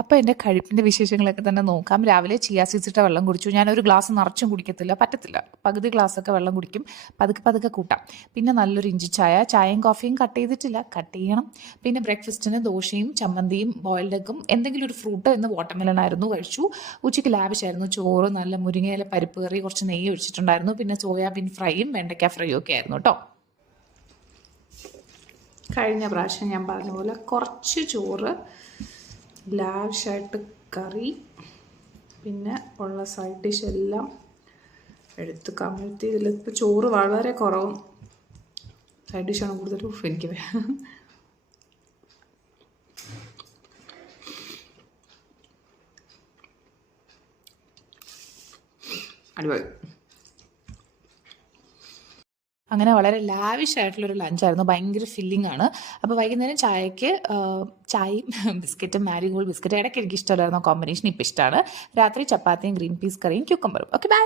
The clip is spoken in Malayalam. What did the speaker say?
അപ്പോൾ എൻ്റെ കഴിപ്പിൻ്റെ വിശേഷങ്ങളൊക്കെ തന്നെ നോക്കാം. രാവിലെ ചിയാ സീഡ്സിട്ട വെള്ളം കുടിച്ചു. ഞാനൊരു ഗ്ലാസ് നിറച്ചും കുടിക്കത്തില്ല, പറ്റത്തില്ല. പകുതി ഗ്ലാസ്സൊക്കെ വെള്ളം കുടിക്കും. പതുക്കെ പതുക്കെ കൂട്ടാം. പിന്നെ നല്ലൊരു ഇഞ്ചി ചായ, ചായയും കോഫിയും കട്ട് ചെയ്തിട്ടില്ല, കട്ട് ചെയ്യണം. പിന്നെ ബ്രേക്ക്ഫാസ്റ്റിന് ദോശയും ചമ്മന്തിയും ബോയിൽഡ് എഗ്ഗും എന്തെങ്കിലും ഒരു ഫ്രൂട്ട്. ഇന്ന് വാട്ടർമെലൺ ആയിരുന്നു, കഴിച്ചു. ഉച്ചയ്ക്ക് ലാവിഷായിരുന്നു. ചോറ്, നല്ല മുരിങ്ങയില പരിപ്പ് കറി, കുറച്ച് നെയ്യ് ഒഴിച്ചിട്ടുണ്ടായിരുന്നു. പിന്നെ സോയാബീൻ ഫ്രൈയും വെണ്ടയ്ക്ക ഫ്രൈയും ഒക്കെ ആയിരുന്നു കേട്ടോ. കഴിഞ്ഞ പ്രാവശ്യം ഞാൻ പറഞ്ഞ പോലെ കുറച്ച് ചോറ്, ലാവിഷായിട്ട് കറി, പിന്നെ ഉള്ള സൈഡ് ഡിഷ് എല്ലാം എടുത്ത് കമഴ്ത്തി. ഇതിലിപ്പോൾ ചോറ് വളരെ കുറവും, സൈഡ് ഡിഷാണ് കൂടുതലും. എനിക്ക് അടിപൊളി. അങ്ങനെ വളരെ ലാവിഷ് ആയിട്ടുള്ളൊരു ലഞ്ചായിരുന്നു. ഭയങ്കര ഫില്ലിംഗ് ആണ്. അപ്പോൾ വൈകുന്നേരം ചായക്ക് ചായയും ബിസ്ക്കറ്റും, മാരിഗോൾഡ് ബിസ്ക്കറ്റ് ഇടയ്ക്ക് എനിക്ക് ഇഷ്ടമല്ലായിരുന്നു കോമ്പിനേഷൻ, ഇപ്പം ഇഷ്ടമാണ്. രാത്രി ചപ്പാത്തിയും ഗ്രീൻ പീസ് കറിയും ക്യൂക്കമ്പറും. Okay, by.